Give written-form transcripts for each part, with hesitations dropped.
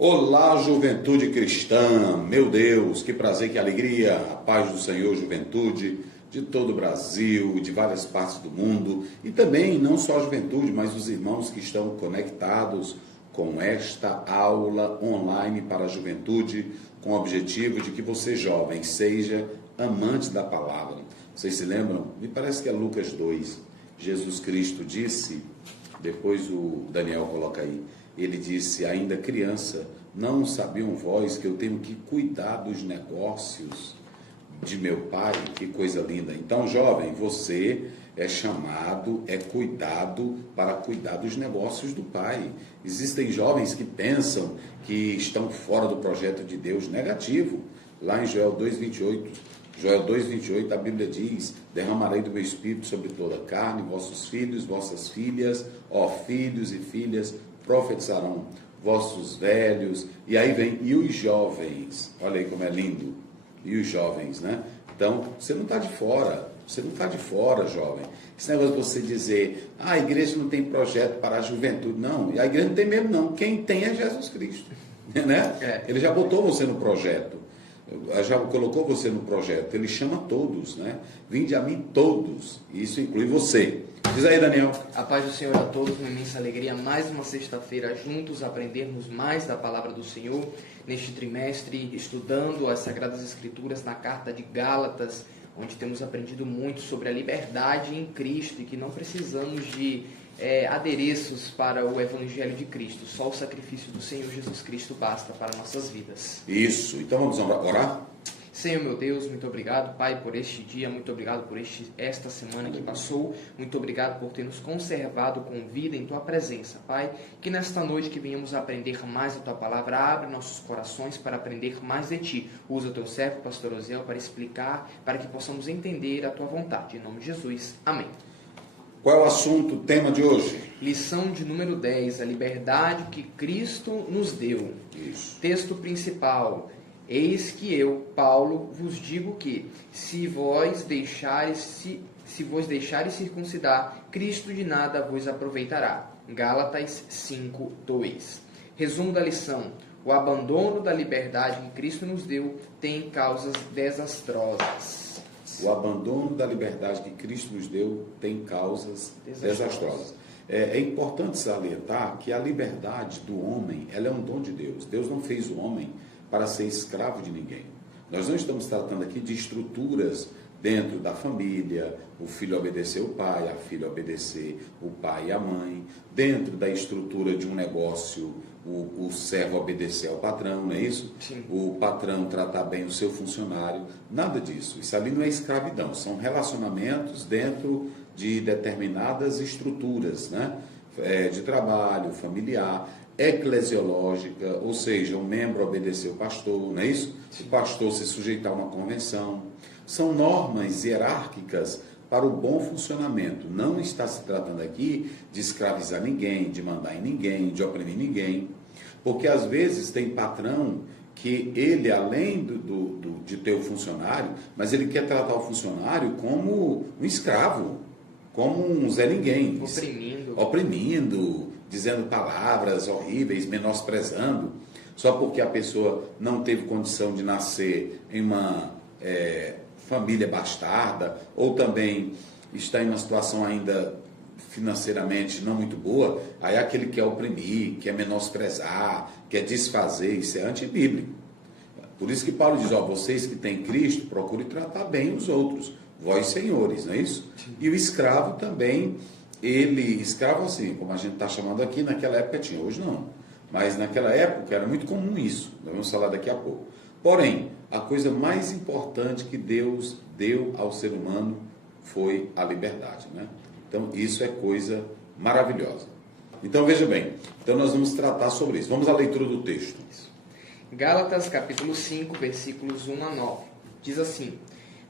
Olá, juventude cristã, meu Deus, que prazer, que alegria, a paz do Senhor, juventude de todo o Brasil, de várias partes do mundo, e também não só a juventude, mas os irmãos que estão conectados com esta aula online para a juventude, com o objetivo de que você, jovem, seja amante da palavra. Vocês se lembram? Me parece que é Lucas 2, Jesus Cristo disse, depois o Daniel coloca aí, ele disse, ainda criança, não sabiam vós que eu tenho que cuidar dos negócios de meu pai? Que coisa linda. Então, jovem, você é chamado, é cuidado para cuidar dos negócios do pai. Existem jovens que pensam que estão fora do projeto de Deus, negativo. Lá em Joel 2,28, a Bíblia diz, derramarei do meu espírito sobre toda a carne, vossos filhos, vossas filhas, ó filhos e filhas, profetizarão, vossos velhos, e aí vem, e os jovens, olha aí como é lindo, e os jovens, né? Então, você não está de fora, jovem. Esse negócio de você dizer, a igreja não tem projeto para a juventude, não, a igreja não tem mesmo não, quem tem é Jesus Cristo, né? Ele já botou você no projeto, já colocou você no projeto, ele chama todos, né? Vinde a mim todos, isso inclui você. Diz aí, Daniel. A paz do Senhor a todos, uma imensa alegria, mais uma sexta-feira juntos, aprendermos mais da palavra do Senhor, neste trimestre, estudando as Sagradas Escrituras na carta de Gálatas, onde temos aprendido muito sobre a liberdade em Cristo e que não precisamos de adereços para o Evangelho de Cristo, só o sacrifício do Senhor Jesus Cristo basta para nossas vidas. Isso, então vamos orar? Senhor meu Deus, muito obrigado, Pai, por este dia, muito obrigado por esta semana que passou, muito obrigado por ter nos conservado com vida em Tua presença, Pai, que nesta noite que venhamos aprender mais da Tua palavra, abre nossos corações para aprender mais de Ti, usa o Teu servo, Pastor Osiel, para explicar, para que possamos entender a Tua vontade, em nome de Jesus, amém. Qual é o assunto, o tema de hoje? Lição de número 10, a liberdade que Cristo nos deu. Isso. Texto principal. Eis que eu, Paulo, vos digo que, se vos deixares circuncidar, Cristo de nada vos aproveitará. Gálatas 5:2. Resumo da lição. O abandono da liberdade que Cristo nos deu tem causas desastrosas. O abandono da liberdade que Cristo nos deu tem causas desastrosas. É importante salientar que a liberdade do homem, ela é um dom de Deus. Deus não fez o homem para ser escravo de ninguém. Nós não estamos tratando aqui de estruturas dentro da família, o filho obedecer o pai, a filha obedecer o pai e a mãe, dentro da estrutura de um negócio, o servo obedecer ao patrão, não é isso? Sim. O patrão tratar bem o seu funcionário, nada disso. Isso ali não é escravidão, são relacionamentos dentro de determinadas estruturas, né? De trabalho, familiar, eclesiológica, ou seja, um membro obedecer o pastor, não é isso? O pastor se sujeitar a uma convenção. São normas hierárquicas para o bom funcionamento. Não está se tratando aqui de escravizar ninguém, de mandar em ninguém, de oprimir ninguém. Porque às vezes tem patrão que ele, além de ter o funcionário, mas ele quer tratar o funcionário como um escravo, como um Zé Ninguém. Oprimindo, dizendo palavras horríveis, menosprezando, só porque a pessoa não teve condição de nascer em uma família bastarda, ou também está em uma situação ainda financeiramente não muito boa, aí é aquele que quer oprimir, quer menosprezar, quer desfazer, isso é antibíblico. Por isso que Paulo diz, vocês que têm Cristo, procurem tratar bem os outros, vós senhores, não é isso? Sim. E o escravo também, escravo assim, como a gente está chamando aqui, naquela época tinha, hoje não. Mas naquela época era muito comum isso, nós vamos falar daqui a pouco. Porém, a coisa mais importante que Deus deu ao ser humano foi a liberdade, né? Então, isso é coisa maravilhosa. Então, veja bem, então nós vamos tratar sobre isso. Vamos à leitura do texto. Gálatas, capítulo 5, versículos 1 a 9. Diz assim: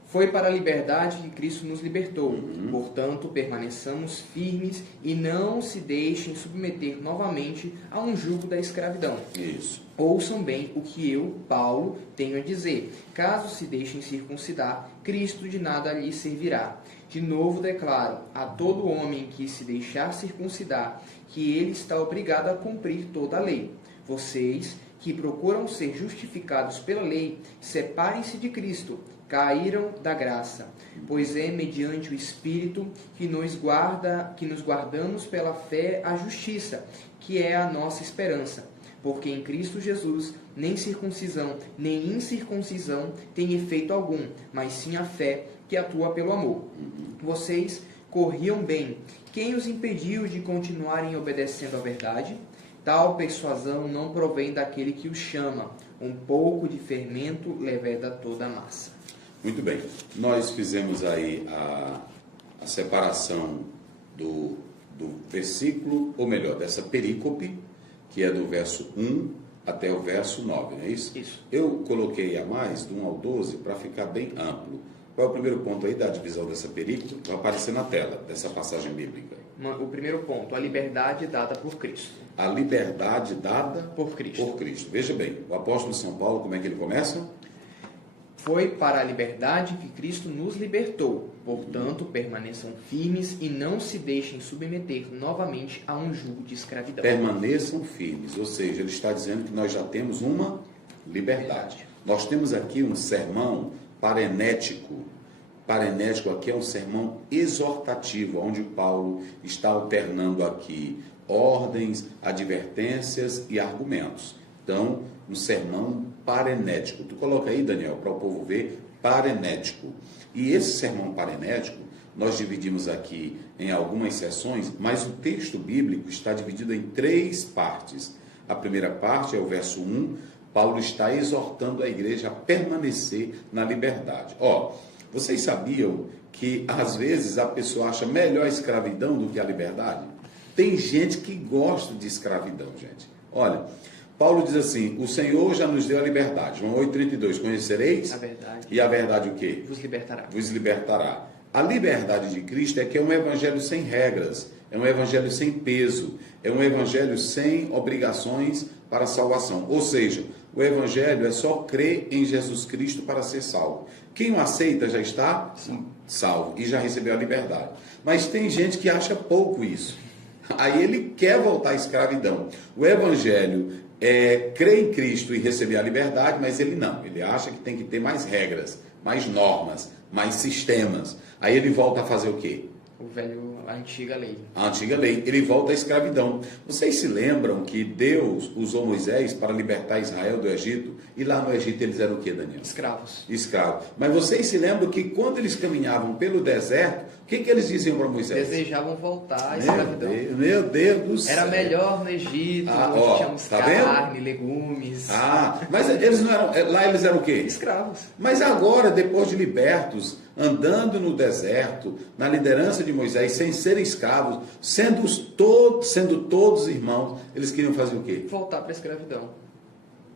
Foi para a liberdade que Cristo nos libertou. Portanto, permaneçamos firmes e não se deixem submeter novamente a um jugo da escravidão. Isso. Ouçam bem o que eu, Paulo, tenho a dizer. Caso se deixem circuncidar, Cristo de nada lhes servirá. De novo declaro a todo homem que se deixar circuncidar, que ele está obrigado a cumprir toda a lei. Vocês que procuram ser justificados pela lei, separem-se de Cristo, caíram da graça. Pois é mediante o Espírito que nos guardamos pela fé a justiça, que é a nossa esperança. Porque em Cristo Jesus nem circuncisão, nem incircuncisão tem efeito algum, mas sim a fé que atua pelo amor. Vocês corriam bem. Quem os impediu de continuarem obedecendo à verdade? Tal persuasão não provém daquele que os chama. Um pouco de fermento leveda toda a massa. Muito bem. Nós fizemos aí a separação do versículo, ou melhor, dessa perícope, que é do verso 1 até o verso 9, não é isso? Isso. Eu coloquei a mais, do 1 ao 12, para ficar bem amplo. Qual é o primeiro ponto aí da divisão dessa perícope? Vai aparecer na tela, dessa passagem bíblica. O primeiro ponto, a liberdade dada por Cristo. A liberdade dada por Cristo. Por Cristo. Veja bem, o apóstolo São Paulo, como é que ele começa? Foi para a liberdade que Cristo nos libertou. Portanto, permaneçam firmes e não se deixem submeter novamente a um jugo de escravidão. Permaneçam firmes, ou seja, ele está dizendo que nós já temos uma liberdade. Nós temos aqui um sermão parenético. Parenético aqui é um sermão exortativo, onde Paulo está alternando aqui ordens, advertências e argumentos. Então, um sermão parenético. Tu coloca aí, Daniel, para o povo ver, parenético. E esse sermão parenético, nós dividimos aqui em algumas sessões, mas o texto bíblico está dividido em 3 partes. A primeira parte é o verso 1, Paulo está exortando a igreja a permanecer na liberdade. Vocês sabiam que às vezes a pessoa acha melhor a escravidão do que a liberdade? Tem gente que gosta de escravidão, gente. Olha, Paulo diz assim, o Senhor já nos deu a liberdade. João 8,32, conhecereis? A verdade. E a verdade o quê? Vos libertará. Vos libertará. A liberdade de Cristo é que é um evangelho sem regras, é um evangelho sem peso, é um evangelho sem obrigações para a salvação. Ou seja, o evangelho é só crer em Jesus Cristo para ser salvo. Quem o aceita já está salvo e já recebeu a liberdade. Mas tem gente que acha pouco isso. Aí ele quer voltar à escravidão. O evangelho é crer em Cristo e receber a liberdade, mas ele não. Ele acha que tem que ter mais regras, mais normas, mais sistemas. Aí ele volta a fazer o quê? A antiga lei. A antiga lei. Ele volta à escravidão. Vocês se lembram que Deus usou Moisés para libertar Israel do Egito? E lá no Egito eles eram o quê, Daniel? Escravos. Escravos. Mas vocês se lembram que quando eles caminhavam pelo deserto, o que eles diziam para Moisés? Desejavam voltar à escravidão. Meu Deus do céu. Era melhor no Egito, onde tínhamos carne, legumes. Mas eles não eram, lá eles eram o quê? Escravos. Mas agora, depois de libertos, andando no deserto, na liderança de Moisés, sem serem escravos, sendo todos irmãos, eles queriam fazer o quê? Voltar para a escravidão.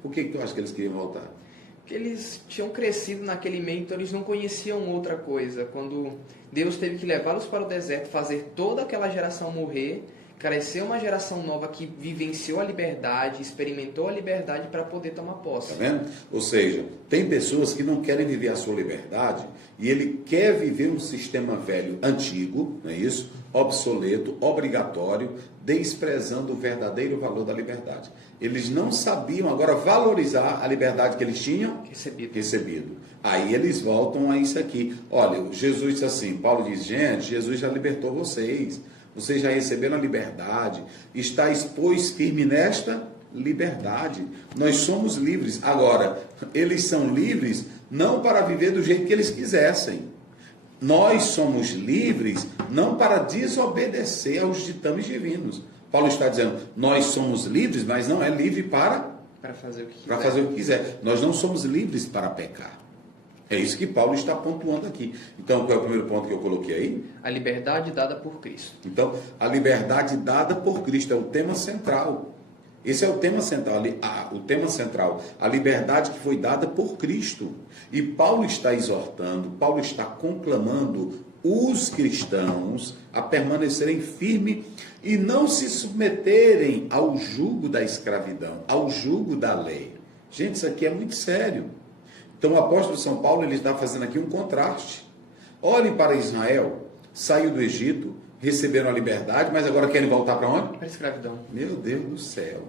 Por que tu acha que eles queriam voltar? Porque eles tinham crescido naquele meio, então eles não conheciam outra coisa. Quando Deus teve que levá-los para o deserto, fazer toda aquela geração morrer, crescer uma geração nova que vivenciou a liberdade, experimentou a liberdade para poder tomar posse. Tá vendo? Ou seja, tem pessoas que não querem viver a sua liberdade e ele quer viver um sistema velho, antigo, não é isso? Obsoleto, obrigatório, desprezando o verdadeiro valor da liberdade. Eles não sabiam agora valorizar a liberdade que eles tinham recebido. Aí eles voltam a isso aqui. Olha, Jesus disse assim, Paulo diz, gente, Jesus já libertou vocês. Vocês já receberam a liberdade. Estáis, pois, firme nesta liberdade. Nós somos livres. Agora, eles são livres não para viver do jeito que eles quisessem. Nós somos livres não para desobedecer aos ditames divinos. Paulo está dizendo, nós somos livres, mas não é livre para fazer o que quiser. Para fazer o que quiser. Nós não somos livres para pecar. É isso que Paulo está pontuando aqui. Então, qual é o primeiro ponto que eu coloquei aí? A liberdade dada por Cristo. Então, a liberdade dada por Cristo é o tema central. Esse é o tema central. O tema central, a liberdade que foi dada por Cristo. E Paulo está exortando, Paulo está conclamando os cristãos a permanecerem firmes e não se submeterem ao jugo da escravidão, ao jugo da lei. Gente, isso aqui é muito sério. Então o apóstolo São Paulo ele está fazendo aqui um contraste. Olhem para Israel, saiu do Egito, receberam a liberdade, mas agora querem voltar para onde? Para a escravidão. Meu Deus do céu.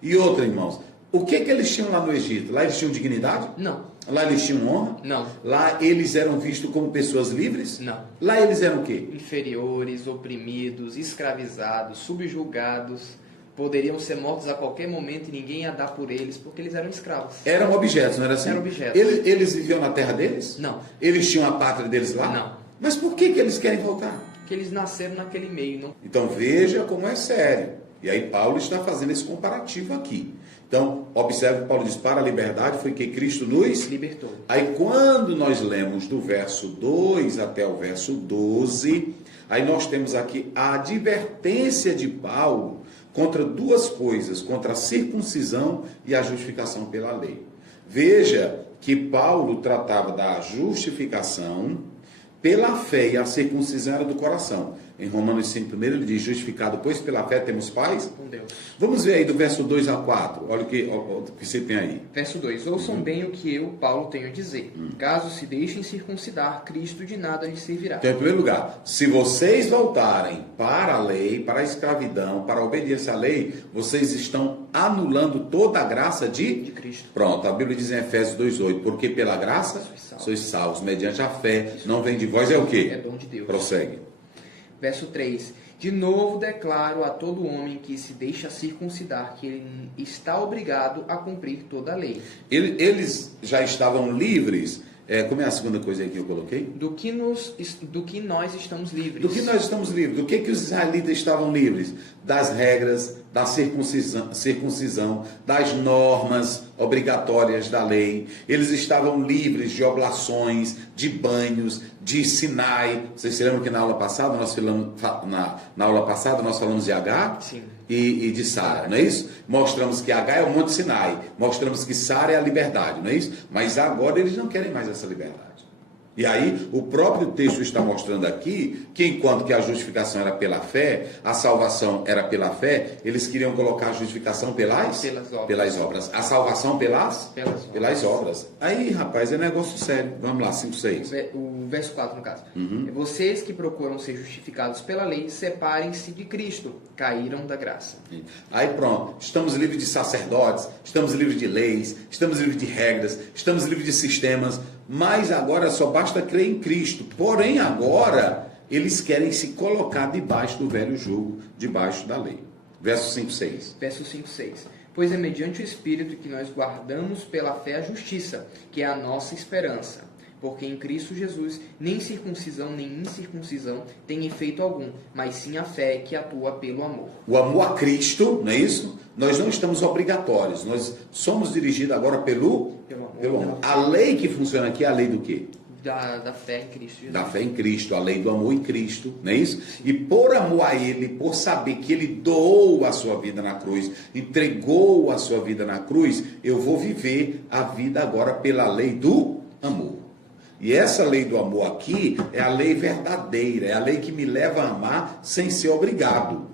E outra, irmãos, O que eles tinham lá no Egito? Lá eles tinham dignidade? Não. Lá eles tinham honra? Não. Lá eles eram vistos como pessoas livres? Não. Lá eles eram o quê? Inferiores, oprimidos, escravizados, subjugados, poderiam ser mortos a qualquer momento e ninguém ia dar por eles, porque eles eram escravos. Eram objetos, não era assim? Eram objetos. Eles viviam na terra deles? Não. Eles tinham a pátria deles lá? Não. Mas por que eles querem voltar? Porque eles nasceram naquele meio. Não? Então veja como é sério. E aí Paulo está fazendo esse comparativo aqui. Então, observe que Paulo diz, para a liberdade foi que Cristo nos libertou. Aí quando nós lemos do verso 2 até o verso 12, aí nós temos aqui a advertência de Paulo contra duas coisas, contra a circuncisão e a justificação pela lei. Veja que Paulo tratava da justificação pela fé, e a circuncisão era do coração. Em Romanos 5, primeiro ele diz, justificado, pois pela fé temos paz? Com Deus. Vamos ver aí do verso 2 a 4. Olha o que você tem aí. Verso 2. Ouçam bem o que eu, Paulo, tenho a dizer. Caso se deixem circuncidar, Cristo de nada lhes servirá. Então, em primeiro lugar, se vocês voltarem para a lei, para a escravidão, para a obediência à lei, vocês estão anulando toda a graça de Cristo. Pronto, a Bíblia diz em Efésios 2,8, porque pela graça sois salvos, mediante a fé, não vem de vós, é o quê? É dom de Deus. Prossegue. Verso 3. De novo declaro a todo homem que se deixa circuncidar que ele está obrigado a cumprir toda a lei. Eles já estavam livres. Como é a segunda coisa aí que eu coloquei? Do que nós estamos livres. Do que nós estamos livres? Do que os israelitas estavam livres? Das regras, da circuncisão, das normas obrigatórias da lei. Eles estavam livres de oblações, de banhos, de Sinai. Vocês se lembram que na aula passada nós falamos de Agar? Sim. E de Sara, não é isso? Mostramos que Agar é o Monte Sinai, mostramos que Sara é a liberdade, não é isso? Mas agora eles não querem mais essa liberdade. E aí o próprio texto está mostrando aqui que enquanto que a justificação era pela fé, a salvação era pela fé, eles queriam colocar a justificação pelas obras. A salvação pelas obras. Aí, rapaz, é negócio sério. Vamos lá, 5, 6. O verso 4, no caso. Vocês que procuram ser justificados pela lei, separem-se de Cristo, caíram da graça. Aí pronto, estamos livres de sacerdotes, estamos livres de leis, estamos livres de regras, estamos livres de sistemas, mas agora só basta crer em Cristo. Porém, agora, eles querem se colocar debaixo do velho jugo, debaixo da lei. Verso 5, 6. Verso 5, 6. Pois é mediante o Espírito que nós guardamos pela fé a justiça, que é a nossa esperança. Porque em Cristo Jesus, nem circuncisão nem incircuncisão tem efeito algum, mas sim a fé que atua pelo amor. O amor a Cristo, não é isso? Nós não estamos obrigatórios, nós somos dirigidos agora pelo amor. A lei que funciona aqui é a lei do quê? Da fé em Cristo Jesus. Da fé em Cristo, a lei do amor em Cristo, não é isso? E por amor a Ele, por saber que Ele doou a sua vida na cruz, entregou a sua vida na cruz, eu vou viver a vida agora pela lei do amor. E essa lei do amor aqui é a lei verdadeira, é a lei que me leva a amar sem ser obrigado.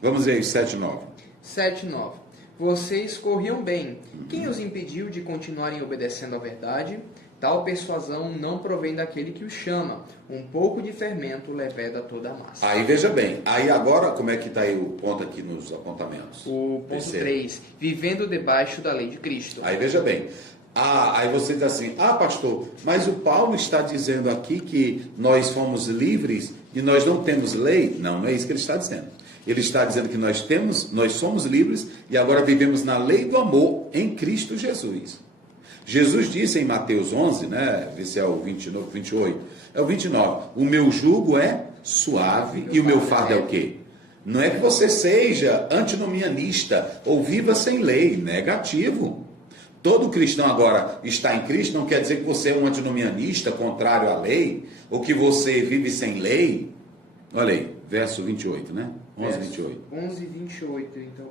Vamos ver aí, 7:9. 7:9. Vocês corriam bem. Quem os impediu de continuarem obedecendo à verdade? Tal persuasão não provém daquele que os chama. Um pouco de fermento leveda toda a massa. Aí veja bem, aí agora como é que está aí o ponto aqui nos apontamentos? O ponto 3. Vivendo debaixo da lei de Cristo. Aí veja bem. Aí você diz assim, pastor, mas o Paulo está dizendo aqui que nós fomos livres e nós não temos lei? Não, não é isso que ele está dizendo. Ele está dizendo que nós somos livres e agora vivemos na lei do amor em Cristo Jesus. Jesus disse em Mateus 11, né, esse é o 29, 28, é o 29, o meu jugo é suave e o meu fardo é o quê? Não é que você seja antinomianista ou viva sem lei, negativo. Todo cristão agora está em Cristo, não quer dizer que você é um antinomianista, contrário à lei, ou que você vive sem lei. Olha aí, verso 28, né? 11, 28. 11, 28, então,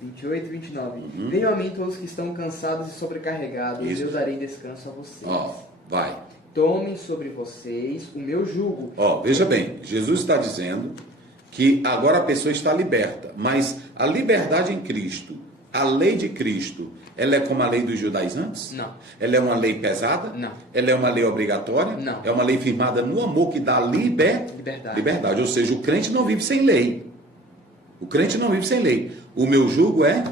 28 e 29. Venham a mim todos que estão cansados e sobrecarregados, e eu darei descanso a vocês. Vai. Tomem sobre vocês o meu jugo. Veja bem, Jesus está dizendo que agora a pessoa está liberta, mas a liberdade em Cristo, a lei de Cristo, ela é como a lei dos judaizantes? Não. Ela é uma lei pesada? Não. Ela é uma lei obrigatória? Não. É uma lei firmada no amor que dá liberdade. Ou seja, o crente não vive sem lei. O crente não vive sem lei. O meu jugo é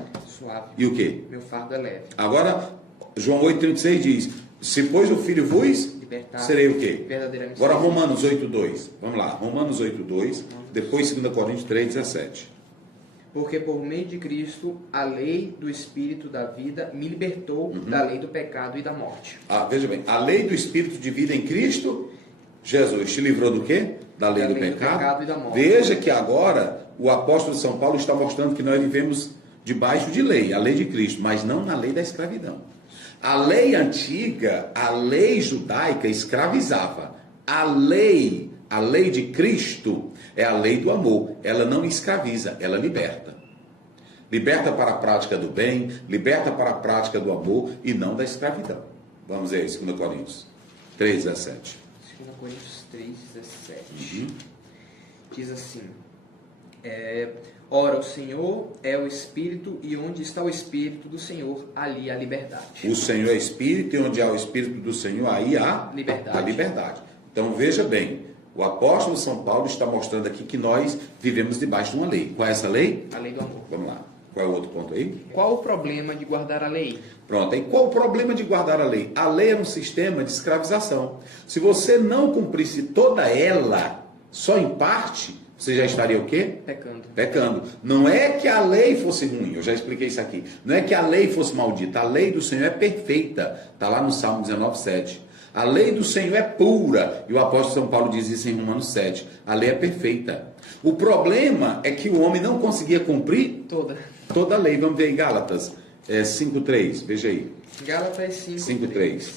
suave. E o quê? Meu fardo é leve. Agora, João 8,36 diz: se pois o Filho vos libertar, serei o quê? Verdadeiramente. Agora Romanos 8,2. Vamos lá, Romanos 8,2, depois 2 Coríntios 3,17. Porque por meio de Cristo, a lei do Espírito da vida me libertou da lei do pecado e da morte. Veja bem, a lei do Espírito de vida em Cristo, Jesus te livrou do quê? Da lei, do pecado e da morte. Veja que agora o apóstolo São Paulo está mostrando que nós vivemos debaixo de lei, a lei de Cristo, mas não na lei da escravidão. A lei antiga, a lei judaica escravizava. A lei de Cristo é a lei do amor. Ela não escraviza, ela liberta. Liberta para a prática do bem, liberta para a prática do amor e não da escravidão. Vamos ver aí, 2 Coríntios 3,17. 2 Coríntios 3,17. Diz assim: ora, o Senhor é o Espírito, e onde está o Espírito do Senhor, ali há liberdade. O Senhor é Espírito, e onde há o Espírito do Senhor, aí há liberdade. A liberdade. Então veja bem, o apóstolo São Paulo está mostrando aqui que nós vivemos debaixo de uma lei. Qual é essa lei? A lei do amor. Vamos lá. Qual é o outro ponto aí? Qual o problema de guardar a lei? Pronto, e qual o problema de guardar a lei? A lei é um sistema de escravização. Se você não cumprisse toda ela, só em parte, você já estaria o quê? Pecando. Não é que a lei fosse ruim, eu já expliquei isso aqui. Não é que a lei fosse maldita, a lei do Senhor é perfeita. Está lá no Salmo 19,7. A lei do Senhor é pura, e o apóstolo São Paulo diz isso em Romanos 7. A lei é perfeita. O problema é que o homem não conseguia cumprir toda a lei. Vamos ver em Gálatas 5,3, veja aí. Gálatas 5,3.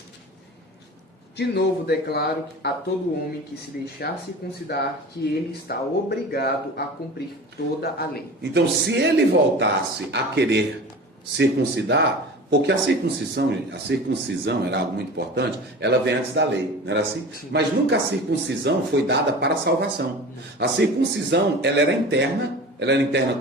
De novo declaro a todo homem que se deixar circuncidar que ele está obrigado a cumprir toda a lei. Então, se ele voltasse a querer circuncidar, porque a circuncisão era algo muito importante, ela vem antes da lei, não era assim? Sim. Mas nunca a circuncisão foi dada para a salvação. A circuncisão, ela era interna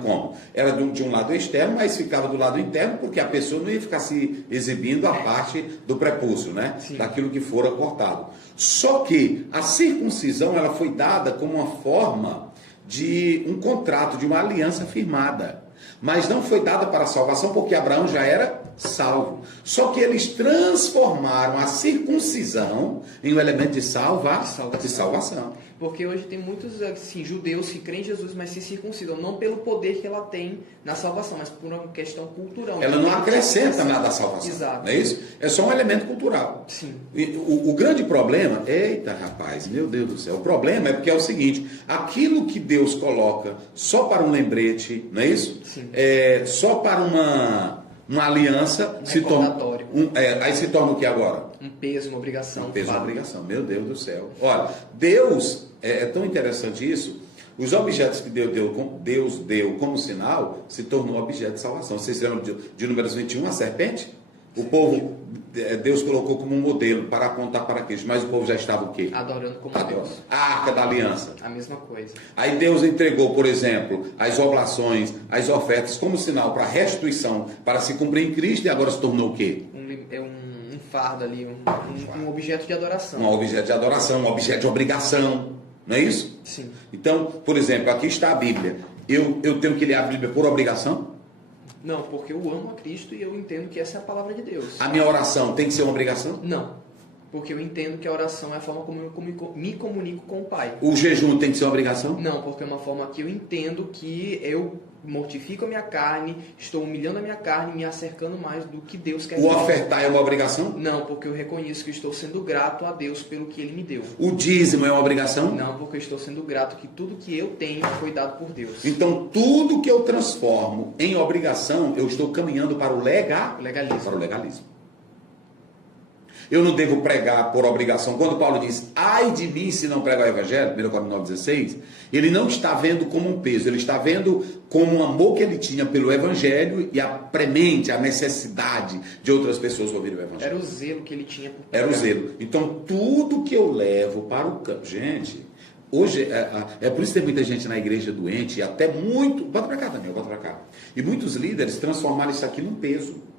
como? Era de um lado externo, mas ficava do lado interno, porque a pessoa não ia ficar se exibindo a parte do prepúcio, né? Sim. Daquilo que fora cortado. Só que a circuncisão, ela foi dada como uma forma de um contrato, de uma aliança firmada. Mas não foi dada para a salvação, porque Abraão já era salvo. Só que eles transformaram a circuncisão em um elemento de salvação. Porque hoje tem muitos assim, judeus que creem em Jesus, mas se circuncidam, não pelo poder que ela tem na salvação, mas por uma questão cultural. Ela não acrescenta nada à salvação. Exato. Não é isso? É só um elemento cultural. Sim. O grande problema, eita rapaz, meu Deus do céu, o problema é porque é o seguinte, aquilo que Deus coloca só para um lembrete, não é isso? Sim. Só para uma aliança, se torna aí se torna o que agora? Um peso, uma obrigação. Um peso, uma obrigação, meu Deus do céu. Olha, Deus, é tão interessante isso, os objetos que Deus deu como sinal, se tornou objeto de salvação. Vocês lembram de Números 21, a serpente? O povo, Deus colocou como um modelo para apontar para Cristo, mas o povo já estava o quê? Adorando como Deus. A arca da aliança. A mesma coisa. Aí Deus entregou, por exemplo, as oblações, as ofertas, como sinal para restituição, para se cumprir em Cristo, e agora se tornou o quê? Um fardo ali, um objeto de adoração. Um objeto de adoração, um objeto de obrigação. Não é isso? Sim. Então, por exemplo, aqui está a Bíblia. Eu tenho que ler a Bíblia por obrigação? Não, porque eu amo a Cristo e eu entendo que essa é a palavra de Deus. A minha oração tem que ser uma obrigação? Não, porque eu entendo que a oração é a forma como eu me comunico com o Pai. O jejum tem que ser uma obrigação? Não, porque é uma forma que eu entendo que eu mortifico a minha carne, estou humilhando a minha carne, me acercando mais do que Deus quer. O ofertar é uma obrigação? Não, porque eu reconheço que estou sendo grato a Deus pelo que Ele me deu. O dízimo é uma obrigação? Não, porque eu estou sendo grato que tudo que eu tenho foi dado por Deus. Então, tudo que eu transformo em obrigação, eu estou caminhando para o legalismo. Para o legalismo. Eu não devo pregar por obrigação. Quando Paulo diz, ai de mim se não prego o Evangelho, 1 Coríntios 9,16, ele não está vendo como um peso, ele está vendo como um amor que ele tinha pelo Evangelho e a premente, a necessidade de outras pessoas ouvirem o Evangelho. Era o zelo que ele tinha por pregar. Era o zelo. Então, tudo que eu levo para o campo... Gente, hoje, é por isso que tem muita gente na igreja doente, e até muito... Bota para cá, Daniel, bota para cá. E muitos líderes transformaram isso aqui num peso.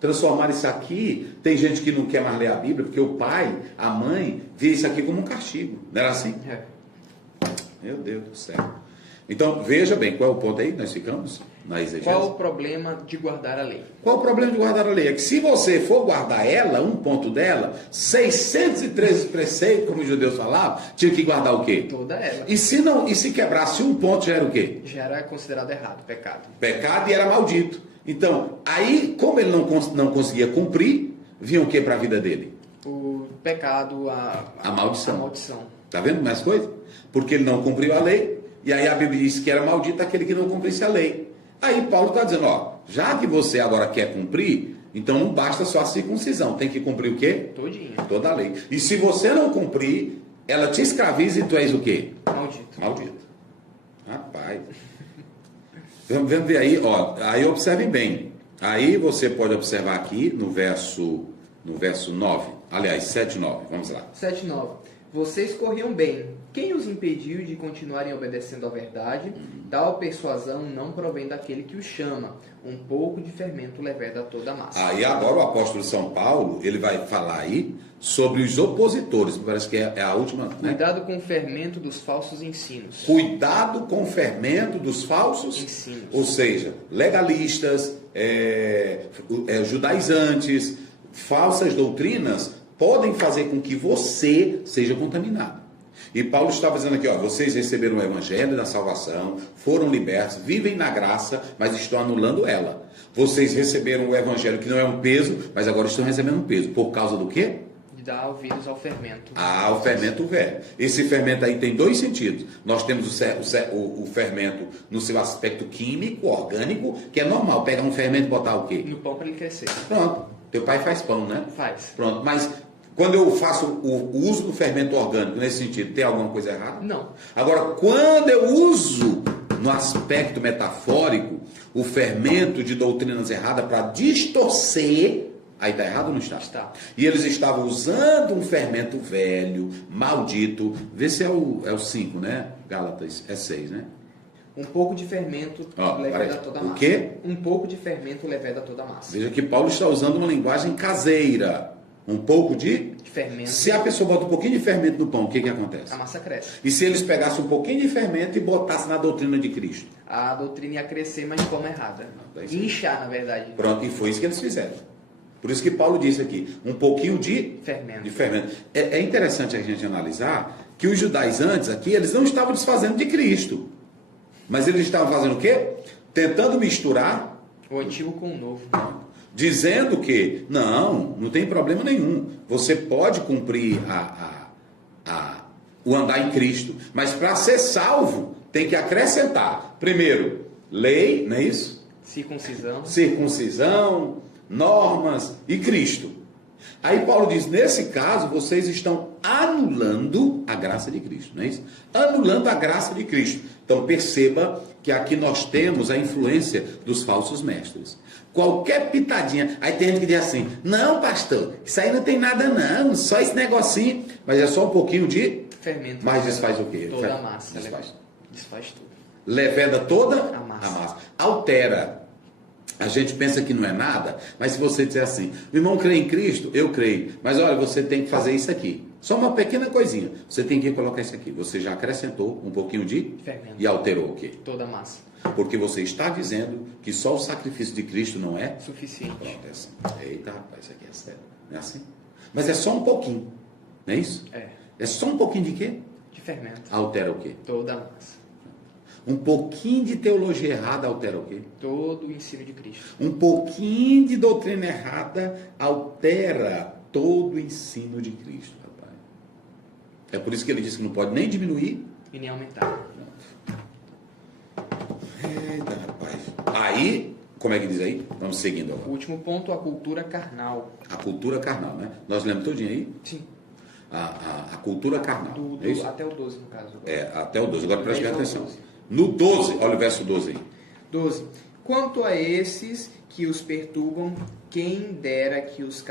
Transformar isso aqui, tem gente que não quer mais ler a Bíblia, porque o pai, a mãe, vê isso aqui como um castigo. Não era assim? É. Meu Deus do céu. Então, veja bem, qual é o ponto aí? Nós ficamos na exegese. Qual o problema de guardar a lei? Qual o problema de guardar a lei? É que se você for guardar ela, um ponto dela, 613 preceitos, como os judeus falavam, tinha que guardar o quê? Toda ela. E se quebrasse um ponto, já era o quê? Já era considerado errado, pecado. Pecado e era maldito. Então, aí, como ele não conseguia cumprir, vinha o que para a vida dele? O pecado, a maldição. A maldição. Tá vendo mais coisa? Porque ele não cumpriu a lei, e aí a Bíblia diz que era maldito aquele que não cumprisse a lei. Aí Paulo está dizendo, ó, já que você agora quer cumprir, então não basta só a circuncisão, tem que cumprir o quê? Todinha. Toda a lei. E se você não cumprir, ela te escraviza e tu és o quê? Maldito. Maldito. Rapaz. Vamos ver aí, ó, aí observe bem. Aí você pode observar aqui no verso 9, aliás, 7, 9, vamos lá. 7, 9. Vocês corriam bem. Quem os impediu de continuarem obedecendo à verdade? Tal persuasão não provém daquele que os chama. Um pouco de fermento leveda toda a massa. Aí agora o apóstolo São Paulo, ele vai falar aí sobre os opositores. Parece que é a última, né? Cuidado com o fermento dos falsos ensinos. Cuidado com o fermento dos falsos ensinos. Ou seja, legalistas, judaizantes, falsas doutrinas podem fazer com que você seja contaminado. E Paulo estava dizendo aqui, ó, vocês receberam o evangelho da salvação, foram libertos, vivem na graça, mas estão anulando ela. Vocês receberam o evangelho que não é um peso, mas agora estão recebendo um peso. Por causa do quê? De dar ouvidos ao fermento. O fermento velho. Esse fermento aí tem dois sentidos. Nós temos o fermento no seu aspecto químico, orgânico, que é normal. Pegar um fermento e botar o quê? No pão para ele crescer. Pronto. Teu pai faz pão, né? Faz. Pronto. Mas quando eu faço o uso do fermento orgânico nesse sentido, tem alguma coisa errada? Não. Agora, quando eu uso no aspecto metafórico o fermento de doutrinas erradas para distorcer, aí está errado ou não está? Está. E eles estavam usando um fermento velho, maldito. Vê se é o 5, né? Gálatas é 6, né? Um pouco de fermento leveda toda a massa. O quê? Um pouco de fermento leveda toda a massa. Veja que Paulo está usando uma linguagem caseira. Um pouco de fermento. Se a pessoa bota um pouquinho de fermento no pão, o que acontece? A massa cresce. E se eles pegassem um pouquinho de fermento e botassem na doutrina de Cristo? A doutrina ia crescer, mas de forma errada. Inchar, na verdade. Pronto, e foi isso que eles fizeram. Por isso que Paulo disse aqui, um pouquinho de fermento. É interessante a gente analisar que os judaizantes aqui, eles não estavam desfazendo de Cristo. Mas eles estavam fazendo o quê? Tentando misturar o antigo com o novo. Dizendo que, não tem problema nenhum. Você pode cumprir o andar em Cristo. Mas para ser salvo, tem que acrescentar. Primeiro, lei, não é isso? Circuncisão, normas e Cristo. Aí Paulo diz, nesse caso, vocês estão anulando a graça de Cristo, não é isso? Anulando a graça de Cristo. Então perceba que aqui nós temos a influência dos falsos mestres. Qualquer pitadinha, aí tem gente que diz assim, não pastor, isso aí não tem nada não, só esse negocinho, mas é só um pouquinho de fermento. Mas desfaz o quê? Toda a massa. Desfaz tudo. Leveda toda a massa. Altera. A gente pensa que não é nada, mas se você disser assim, o irmão crê em Cristo, eu creio, mas olha, você tem que fazer isso aqui. Só uma pequena coisinha. Você tem que colocar isso aqui. Você já acrescentou um pouquinho de fermento. E alterou o quê? Toda a massa. Porque você está dizendo que só o sacrifício de Cristo não é suficiente. Pronto, é assim. Eita, rapaz, isso aqui é sério. Não é assim? Mas é só um pouquinho. Não é isso? É. É só um pouquinho de quê? De fermento. Altera o quê? Toda a massa. Um pouquinho de teologia errada altera o quê? Todo o ensino de Cristo. Um pouquinho de doutrina errada altera todo o ensino de Cristo, rapaz. É por isso que ele disse que não pode nem diminuir e nem aumentar. Eita, rapaz. Aí, como é que diz aí? Vamos seguindo agora. O último ponto, a cultura carnal. A cultura carnal, né? Nós lemos todinho aí? Sim. A cultura carnal. Até o 12, no caso. Até o 12. Agora preste atenção. No 12, olha o verso 12 aí. 12. Quanto a esses que os perturbam, quem dera que os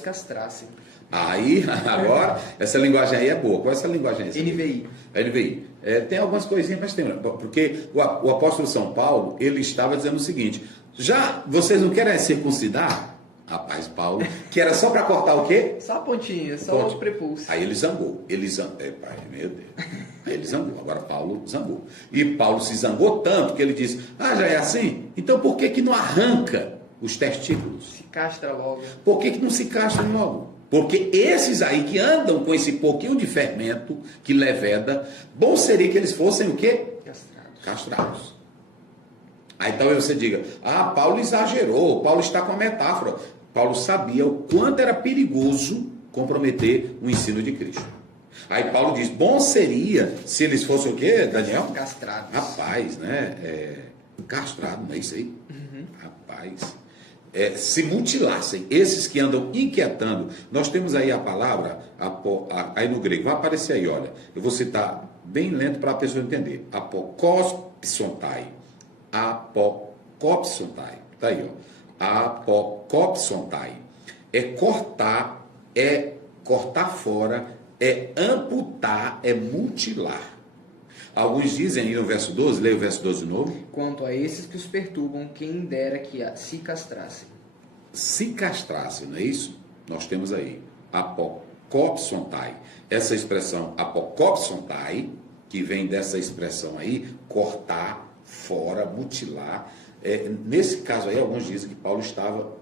castrassem. Aí, agora, essa linguagem aí é boa. Qual é essa linguagem aí? NVI. NVI. Tem algumas coisinhas, mas tem. Porque o apóstolo São Paulo, ele estava dizendo o seguinte, já vocês não querem circuncidar? Rapaz, Paulo, que era só para cortar o quê? Só a pontinha, só o prepulso. Aí ele zangou. Pai, meu Deus. Aí ele zangou. Agora Paulo zangou. E Paulo se zangou tanto que ele disse: já é assim? Então por que não arranca os testículos? Se castra logo. Por que não se castram logo? Porque esses aí que andam com esse pouquinho de fermento que leveda, bom seria que eles fossem o quê? Castrados. Aí talvez você diga: Paulo exagerou, Paulo está com a metáfora. Paulo sabia o quanto era perigoso comprometer o ensino de Cristo. Aí Paulo diz: bom seria se eles fossem o quê, Daniel? Castrados. Rapaz, né? Castrado, não é isso aí? Rapaz. Se mutilassem, esses que andam inquietando. Nós temos aí a palavra, aí no grego, vai aparecer aí, olha. Eu vou citar bem lento para a pessoa entender. Apokopsontai. Apokopsontai. Está aí, ó. Apokopsontai. É cortar fora, é amputar, é mutilar. Alguns dizem aí no verso 12, leia o verso 12 de novo. Quanto a esses que os perturbam, quem dera que se castrassem. Se castrassem, não é isso? Nós temos aí apokopsontai. Essa expressão apokopsontai, que vem dessa expressão aí, cortar, fora, mutilar. Nesse caso aí, alguns dizem que Paulo estava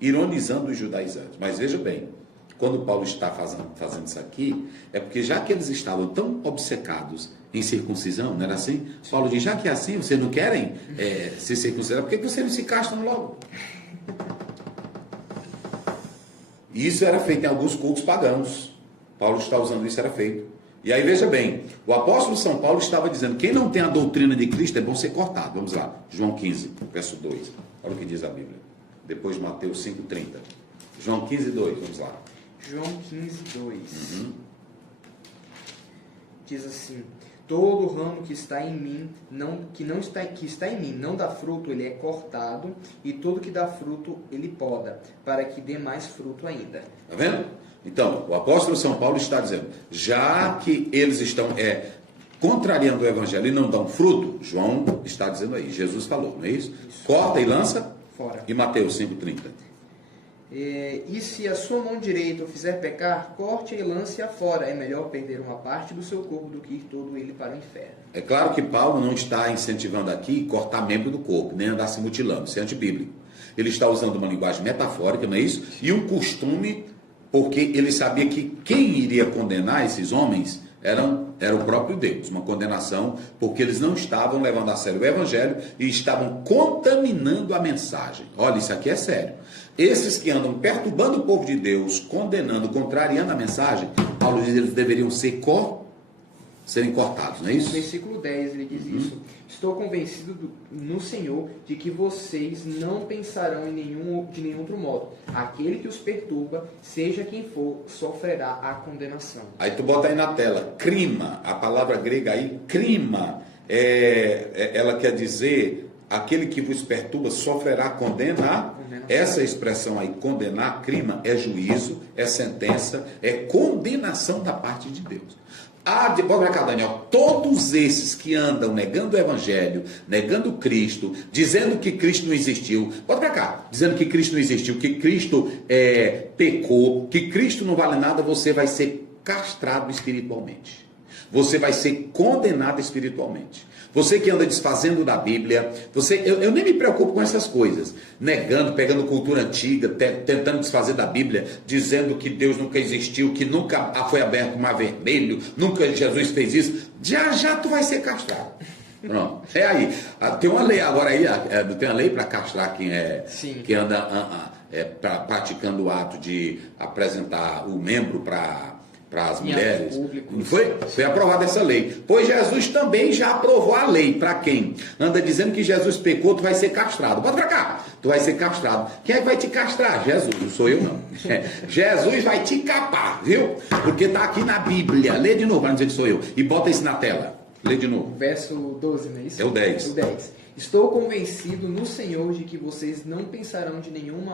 ironizando os judaizantes. Mas veja bem, quando Paulo está fazendo isso aqui, é porque já que eles estavam tão obcecados em circuncisão, não era assim? Paulo diz: já que é assim, vocês não querem se circuncidar, por que vocês não se castram logo? E isso era feito em alguns cultos pagãos. Paulo está usando isso, era feito. E aí veja bem, o apóstolo São Paulo estava dizendo: quem não tem a doutrina de Cristo é bom ser cortado. Vamos lá, João 15, verso 2. Olha o que diz a Bíblia. Depois de Mateus 5,30. João 15, 2, vamos lá. João 15, 2. Diz assim: todo ramo que está em mim, que está em mim, não dá fruto, ele é cortado, e todo que dá fruto, ele poda, para que dê mais fruto ainda. Está vendo? Então, o apóstolo São Paulo está dizendo: já que eles estão contrariando o evangelho e não dão fruto, João está dizendo aí, Jesus falou, não é isso? Corta e lança fora. E Mateus 5,30. E se a sua mão direita o fizer pecar, corte e lance-a fora. É melhor perder uma parte do seu corpo do que ir todo ele para o inferno. É claro que Paulo não está incentivando aqui cortar membro do corpo, nem andar se mutilando, isso é antibíblico. Ele está usando uma linguagem metafórica, não é isso? E um costume, porque ele sabia que quem iria condenar esses homens era o próprio Deus. Uma condenação, porque eles não estavam levando a sério o evangelho e estavam contaminando a mensagem. Olha, isso aqui é sério. Esses que andam perturbando o povo de Deus, condenando, contrariando a mensagem, Paulo diz que eles deveriam serem cortados, não é isso? No versículo 10 ele diz isso: estou convencido no Senhor de que vocês não pensarão de nenhum outro modo. Aquele que os perturba, seja quem for, sofrerá a condenação. Aí tu bota aí na tela, crima, a palavra grega aí, crima, ela quer dizer, aquele que vos perturba sofrerá condenação. Essa expressão aí, condenar, crima, é juízo, é sentença, é condenação da parte de Deus. Bota pra cá, Daniel. Todos esses que andam negando o evangelho, negando Cristo, dizendo que Cristo não existiu, bota pra cá, dizendo que Cristo não existiu, que Cristo pecou, que Cristo não vale nada, você vai ser castrado espiritualmente. Você vai ser condenado espiritualmente. Você que anda desfazendo da Bíblia, eu nem me preocupo com essas coisas, negando, pegando cultura antiga, tentando desfazer da Bíblia, dizendo que Deus nunca existiu, que nunca foi aberto o mar vermelho, nunca Jesus fez isso. Já tu vai ser castrado. Pronto. É aí. Tem uma lei agora aí, tem uma lei para castrar quem anda praticando o ato de apresentar o membro para as mulheres. Não foi? Foi aprovada essa lei. Pois Jesus também já aprovou a lei. Para quem anda dizendo que Jesus pecou, tu vai ser castrado. Bota pra cá. Tu vai ser castrado. Quem é que vai te castrar? Jesus. Não sou eu, não. Jesus vai te capar, viu? Porque tá aqui na Bíblia. Lê de novo, para não dizer que sou eu. E bota isso na tela. Lê de novo. Verso 12, não é isso? É o 10. O 10. Estou convencido no Senhor de que vocês não pensarão de nenhum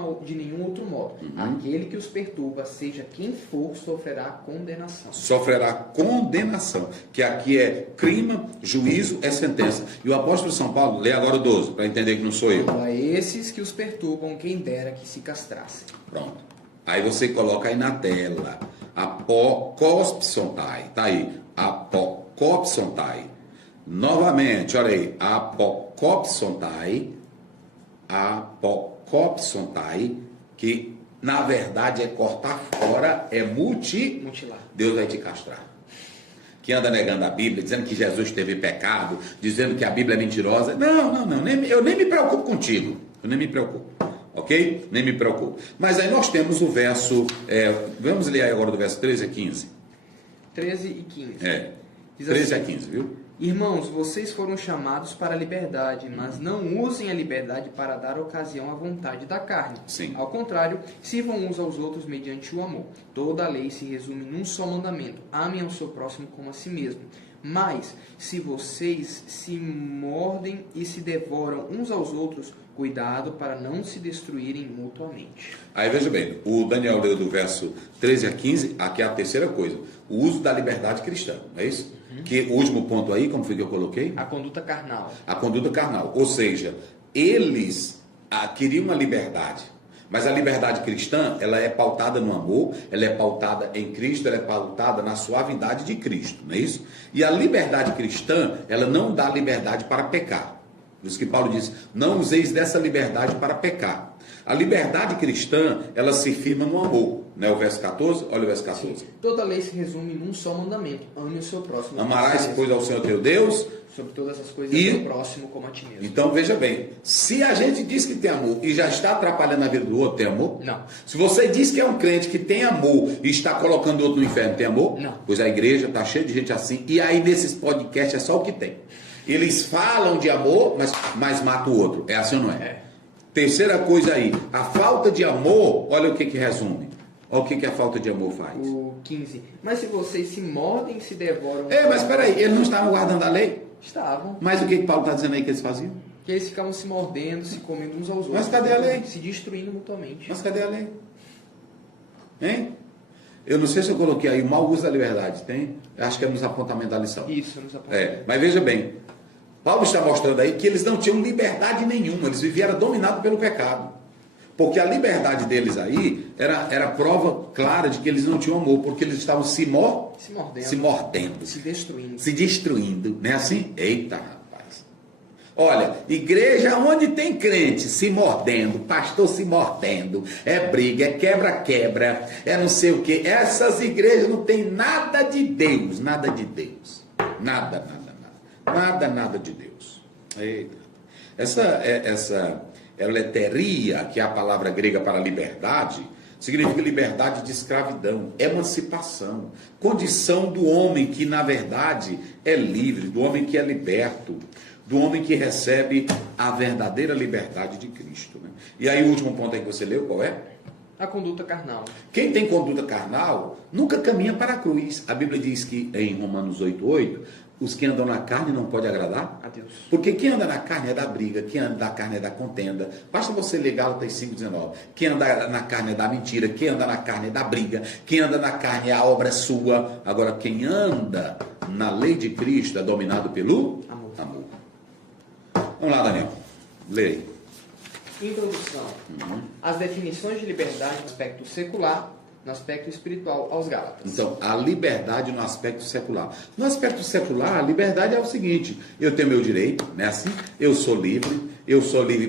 outro modo. Aquele que os perturba, seja quem for, sofrerá condenação. Sofrerá condenação, que aqui é crime, juízo, é sentença. E o apóstolo São Paulo, lê agora o 12, para entender que não sou eu. A esses que os perturbam, quem dera que se castrassem. Pronto. Aí você coloca aí na tela, apokopsontai, tá aí, apokopsontai. Novamente, olha aí, apokopsontai, que na verdade é cortar fora, é mutilar. Deus vai te castrar. Que anda negando a Bíblia, dizendo que Jesus teve pecado, dizendo que a Bíblia é mentirosa. Não, eu nem me preocupo contigo, eu nem me preocupo. Ok? Nem me preocupo. Mas aí nós temos o verso, vamos ler aí agora do verso 13 a 15. 13 e 15. Diz 13 assim, a 15, viu? Irmãos, vocês foram chamados para a liberdade, mas não usem a liberdade para dar ocasião à vontade da carne. Sim. Ao contrário, sirvam uns aos outros mediante o amor. Toda a lei se resume num só mandamento: amem ao seu próximo como a si mesmo. Mas, se vocês se mordem e se devoram uns aos outros, cuidado para não se destruírem mutuamente. Aí veja bem, o Daniel leu do verso 13 a 15, aqui é a terceira coisa, o uso da liberdade cristã, não é isso? Que o último ponto aí, como foi que eu coloquei? A conduta carnal. A conduta carnal, ou seja, eles queriam a liberdade, mas a liberdade cristã, ela é pautada no amor, ela é pautada em Cristo, ela é pautada na suavidade de Cristo, não é isso? E a liberdade cristã, ela não dá liberdade para pecar. Por isso que Paulo diz, não useis dessa liberdade para pecar. A liberdade cristã, ela se firma no amor. Não é o verso 14? Olha o verso 14. Sim. Toda lei se resume num só mandamento: ame o seu próximo. Amarás, pois, ao Senhor teu Deus. Sobre todas as coisas, e o próximo como a ti mesmo. Então, veja bem, se a gente diz que tem amor e já está atrapalhando a vida do outro, tem amor? Não. Se você diz que é um crente que tem amor e está colocando o outro no inferno, tem amor? Não. Pois a igreja está cheia de gente assim. E aí, nesses podcasts, é só o que tem. Eles falam de amor, mas matam o outro. É assim ou não é? Terceira coisa aí, a falta de amor, olha o que resume. Olha o que a falta de amor faz. O 15. Mas se vocês se mordem e se devoram... Mas peraí, eles não estavam guardando a lei? Estavam. Mas o que Paulo está dizendo aí que eles faziam? Que eles ficavam se mordendo, se comendo uns aos outros. Mas cadê a lei? Se destruindo mutuamente. Mas cadê a lei? Hein? Eu não sei se eu coloquei aí o mau uso da liberdade, tem? Acho que é nos apontamentos da lição. Isso, nos apontamentos. Mas veja bem, Paulo está mostrando aí que eles não tinham liberdade nenhuma, eles viviam dominados pelo pecado. Porque a liberdade deles aí era prova clara de que eles não tinham amor, porque eles estavam se mordendo, se destruindo. Não é assim? Eita, rapaz. Olha, igreja onde tem crente se mordendo, pastor se mordendo, é briga, é quebra-quebra, é não sei o que. Essas igrejas não tem nada de Deus, nada de Deus. Nada de Deus. Eita. Essa eleteria, que é a palavra grega para liberdade, significa liberdade de escravidão, emancipação, condição do homem que na verdade é livre, do homem que é liberto, do homem que recebe a verdadeira liberdade de Cristo. Né? E aí o último ponto aí que você leu, qual é? A conduta carnal. Quem tem conduta carnal nunca caminha para a cruz. A Bíblia diz que em Romanos 8:8, os que andam na carne não podem agradar a Deus. Porque quem anda na carne é da briga, quem anda na carne é da contenda. Basta você ler Gálatas 5:19. Quem anda na carne é da mentira, quem anda na carne é da briga, quem anda na carne a obra é sua. Agora, quem anda na lei de Cristo é dominado pelo amor. Vamos lá, Daniel. Lê aí. Introdução. As definições de liberdade no aspecto secular, no aspecto espiritual aos Gálatas. Então, a liberdade no aspecto secular. No aspecto secular, a liberdade é o seguinte: eu tenho meu direito, não é assim? Eu sou livre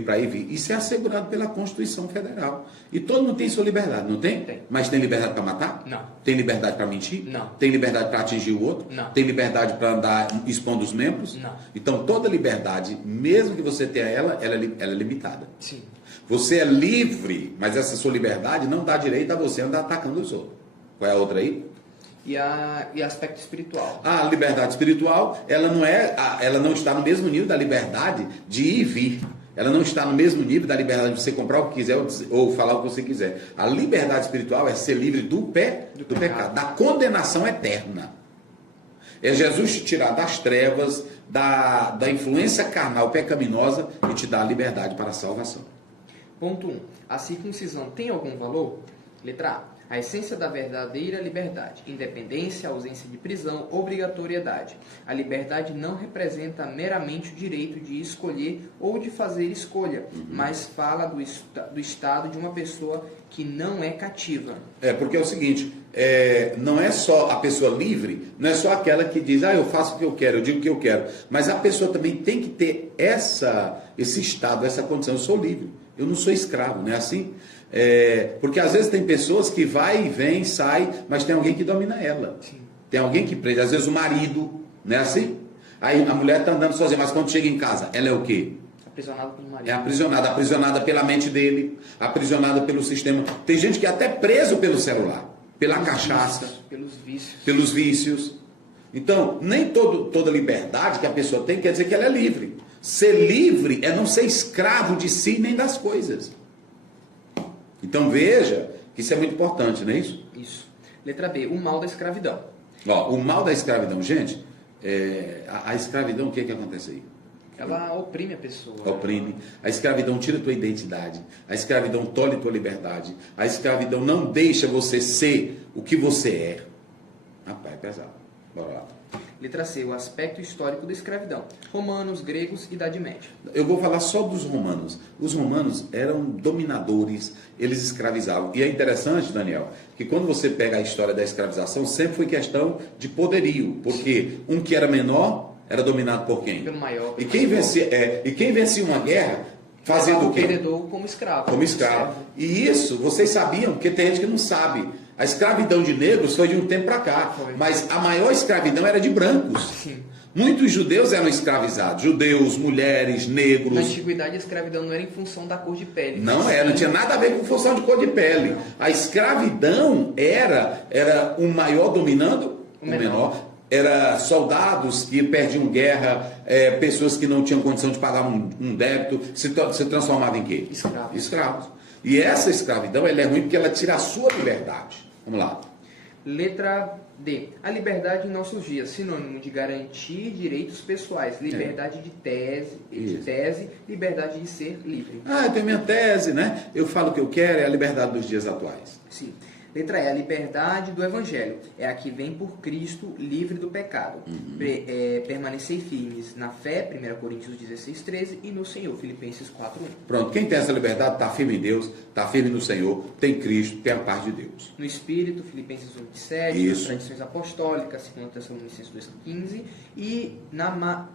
para ir e vir. Isso é assegurado pela Constituição Federal. E todo mundo tem sua liberdade, não tem? Tem. Mas tem liberdade para matar? Não. Tem liberdade para mentir? Não. Tem liberdade para atingir o outro? Não. Tem liberdade para andar expondo os membros? Não. Então, toda liberdade, mesmo que você tenha ela é limitada. Sim. Você é livre, mas essa sua liberdade não dá direito a você andar atacando os outros. Qual é a outra aí? E aspecto espiritual. A liberdade espiritual, ela não está no mesmo nível da liberdade de ir e vir. Ela não está no mesmo nível da liberdade de você comprar o que quiser ou falar o que você quiser. A liberdade espiritual é ser livre do pecado, da condenação eterna. É Jesus te tirar das trevas, da influência carnal pecaminosa e te dá a liberdade para a salvação. Ponto 1. A circuncisão tem algum valor? Letra A. A essência da verdadeira liberdade: independência, ausência de prisão, obrigatoriedade. A liberdade não representa meramente o direito de escolher ou de fazer escolha, mas fala do estado de uma pessoa que não é cativa. Porque é o seguinte, não é só a pessoa livre, não é só aquela que diz, eu faço o que eu quero, eu digo o que eu quero, mas a pessoa também tem que ter esse estado, essa condição. Eu sou livre, eu não sou escravo, não é assim? Porque às vezes tem pessoas que vai e vem, sai, mas tem alguém que domina ela. Sim. Tem alguém que prende, às vezes o marido, não é assim? Aí a mulher está andando sozinha, mas quando chega em casa, ela é o quê? Aprisionada pelo marido. É aprisionada pela mente dele, aprisionada pelo sistema. Tem gente que é até preso pelo celular, pela cachaça, pelos vícios. Então, nem toda liberdade que a pessoa tem quer dizer que ela é livre. Ser livre é não ser escravo de si nem das coisas. Então veja que isso é muito importante, não é isso? Isso. Letra B, o mal da escravidão. O mal da escravidão, gente, a escravidão, o que acontece aí? Ela oprime a pessoa. Oprime. A escravidão tira a tua identidade. A escravidão tolhe a tua liberdade. A escravidão não deixa você ser o que você é. Rapaz, é pesado. Bora lá. Letra C, o aspecto histórico da escravidão. Romanos, gregos, Idade Média. Eu vou falar só dos romanos. Os romanos eram dominadores, eles escravizavam. E é interessante, Daniel, que quando você pega a história da escravização, sempre foi questão de poderio. Porque um que era menor era dominado por quem? Pelo maior. E quem vencia uma guerra fazendo o quê? O perdedor como escravo. Como escravo. E isso, vocês sabiam, porque tem gente que não sabe. A escravidão de negros foi de um tempo para cá, mas a maior escravidão era de brancos. Sim. Muitos judeus eram escravizados, judeus, mulheres, negros. Na antiguidade a escravidão não era em função da cor de pele. Não tinha nada a ver com função de cor de pele. A escravidão era o maior dominando o menor. Era soldados que perdiam guerra, pessoas que não tinham condição de pagar um débito, se transformavam em quê? Escravos. E essa escravidão ela é ruim porque ela tira a sua liberdade. Vamos lá. Letra D. A liberdade em nossos dias, sinônimo de garantir direitos pessoais, liberdade de tese, liberdade de ser livre. Eu tenho minha tese, né? Eu falo o que eu quero, é a liberdade dos dias atuais. Sim. Letra E, a liberdade do Evangelho. É a que vem por Cristo, livre do pecado. Permanecei firmes na fé, 1 Coríntios 16, 13, e no Senhor, Filipenses 4, 1. Pronto, quem tem essa liberdade está firme em Deus, está firme no Senhor, tem Cristo, tem a paz de Deus. No Espírito, Filipenses 1, 7, nas tradições apostólicas, 2 Tessalonicenses 2, 15, e na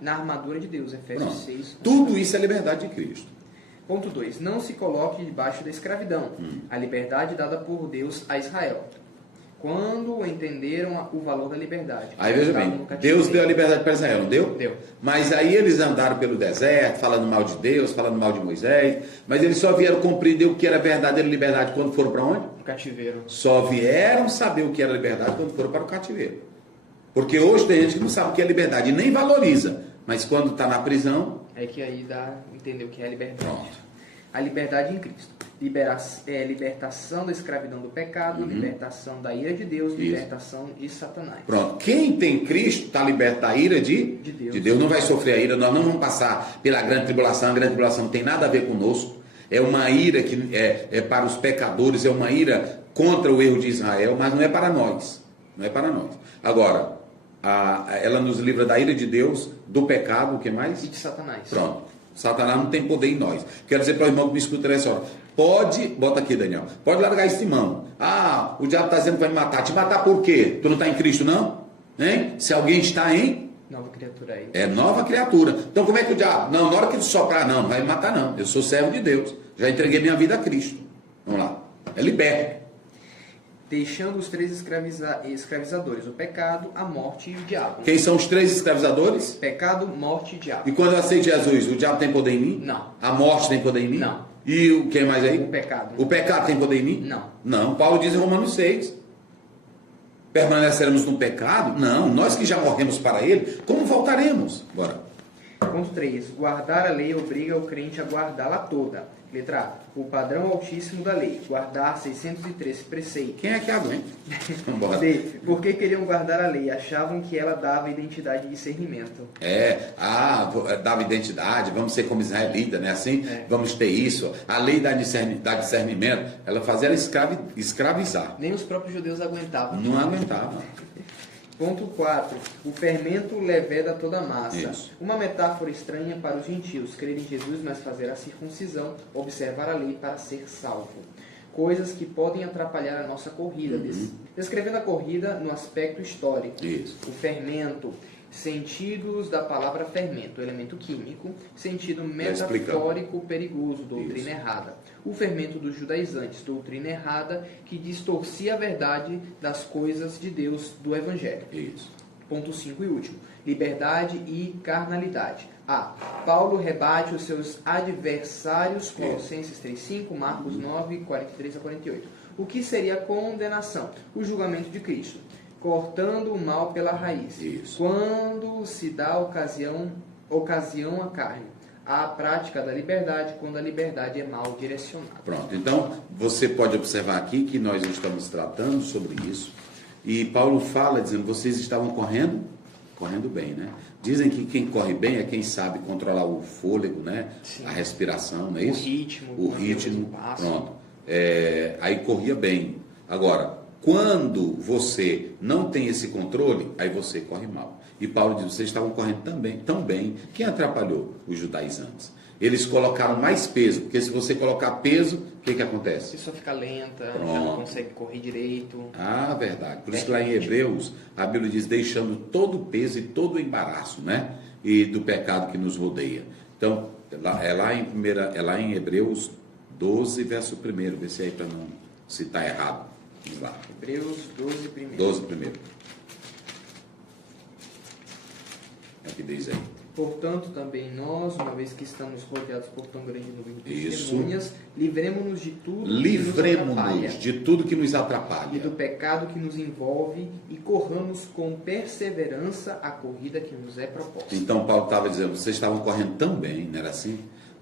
armadura de Deus, Efésios 6. Tudo isso é liberdade de Cristo. Ponto 2. Não se coloque debaixo da escravidão. A liberdade dada por Deus a Israel. Quando entenderam o valor da liberdade. Aí veja bem, Deus deu a liberdade para Israel, não deu? Deu. Mas aí eles andaram pelo deserto, falando mal de Deus, falando mal de Moisés, mas eles só vieram compreender o que era verdadeira liberdade quando foram para onde? O cativeiro. Só vieram saber o que era liberdade quando foram para o cativeiro. Porque hoje tem gente que não sabe o que é liberdade e nem valoriza, mas quando está na prisão... É que aí dá a entender o que é liberdade. Pronto. A liberdade em Cristo. Libertação da escravidão do pecado, libertação da ira de Deus, libertação de Satanás. Pronto. Quem tem Cristo está liberto da ira de Deus. De Deus. Não vai sofrer a ira, nós não vamos passar pela grande tribulação. A grande tribulação não tem nada a ver conosco. É uma ira que é para os pecadores, é uma ira contra o erro de Israel, mas não é para nós. Não é para nós. Agora, ela nos livra da ira de Deus, do pecado, o que mais? E de Satanás. Pronto. Satanás não tem poder em nós. Quero dizer para o irmão que me escuta nessa hora. Bota aqui, Daniel, pode largar isso de mão. O diabo está dizendo que vai me matar. Te matar por quê? Tu não está em Cristo, não? Hein? Se alguém está em... Nova criatura aí. É nova criatura. Então como é que o diabo... Não, na hora que ele soprar, não vai me matar, não. Eu sou servo de Deus. Já entreguei minha vida a Cristo. Vamos lá. É liberto. Deixando os três escravizadores, o pecado, a morte e o diabo. Quem são os três escravizadores? Pecado, morte e diabo. E quando eu aceito Jesus, o diabo tem poder em mim? Não. A morte tem poder em mim? Não. E o que mais aí? O pecado. O pecado tem poder em mim? Não. Não. Paulo diz em Romanos 6. Permaneceremos no pecado? Não. Nós que já morremos para ele, como voltaremos? Bora. Ponto 3. Guardar a lei obriga o crente a guardá-la toda. Letra A. O padrão altíssimo da lei. Guardar 613 preceitos. Quem é que aguenta? D. Por que queriam guardar a lei? Achavam que ela dava identidade e discernimento. Dava identidade, vamos ser como israelita, né? Assim, vamos ter isso. A lei dá discernimento, ela fazia ela escravizar. Nem os próprios judeus aguentavam. Não aguentavam. Ponto 4. O fermento leveda toda a massa. Isso. Uma metáfora estranha para os gentios. Crer em Jesus, mas fazer a circuncisão, observar a lei para ser salvo. Coisas que podem atrapalhar a nossa corrida. Descrevendo a corrida no aspecto histórico. Isso. O fermento. Sentidos da palavra fermento, elemento químico, sentido metafórico perigoso, doutrina errada. O fermento dos judaizantes, doutrina errada que distorcia a verdade das coisas de Deus do Evangelho. Isso. Ponto 5 e último. Liberdade e carnalidade. A. Paulo rebate os seus adversários, Colossenses 3:5, Marcos 9, 43 a 48. O que seria a condenação? O julgamento de Cristo. Cortando o mal pela raiz. Isso. Quando se dá ocasião à carne. A prática da liberdade, quando a liberdade é mal direcionada. Pronto, então você pode observar aqui que nós estamos tratando sobre isso. E Paulo fala dizendo, vocês estavam correndo bem, né? Dizem que quem corre bem é quem sabe controlar o fôlego, né? Sim. A respiração, não é isso? O ritmo. Pronto. Aí corria bem. Agora, quando você não tem esse controle, aí você corre mal. E Paulo diz, vocês estavam correndo tão bem. Quem atrapalhou os judaizantes? Eles colocaram mais peso, porque se você colocar peso, o que acontece? A pessoa fica lenta, já não consegue correr direito. Verdade. Por isso que lá em Hebreus, a Bíblia diz, deixando todo o peso e todo o embaraço, né? E do pecado que nos rodeia. Então, é lá em Hebreus 12, verso 1. Vê se aí para não citar errado. Vamos lá. Hebreus 12, 1. 12, 1. É o que diz aí. Portanto, também nós, uma vez que estamos rodeados por tão grande número de testemunhas, livremos-nos de tudo que nos atrapalha. E do pecado que nos envolve e corramos com perseverança a corrida que nos é proposta. Então, Paulo estava dizendo, vocês estavam correndo tão bem, não era assim?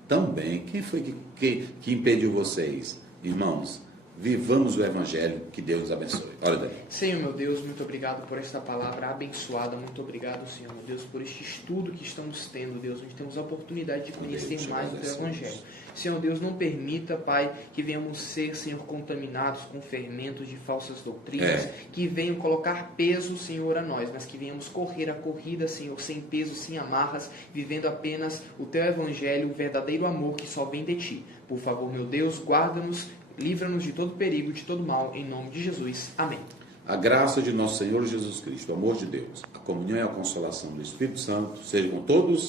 Tão bem. Quem foi que impediu vocês? Irmãos, vivamos o Evangelho, que Deus nos abençoe. Olha daí. Senhor, meu Deus, muito obrigado por esta palavra abençoada. Muito obrigado, Senhor, meu Deus, por este estudo que estamos tendo, Deus, onde temos a oportunidade de conhecer mais do Teu Evangelho. Senhor, Deus, não permita, Pai, que venhamos ser, Senhor, contaminados com fermentos de falsas doutrinas, que venham colocar peso, Senhor, a nós, mas que venhamos correr a corrida, Senhor, sem peso, sem amarras, vivendo apenas o Teu Evangelho, o verdadeiro amor que só vem de Ti. Por favor, meu Deus, guarda-nos, livra-nos de todo perigo, de todo mal, em nome de Jesus. Amém. A graça de nosso Senhor Jesus Cristo, o amor de Deus, a comunhão e a consolação do Espírito Santo, seja com todos.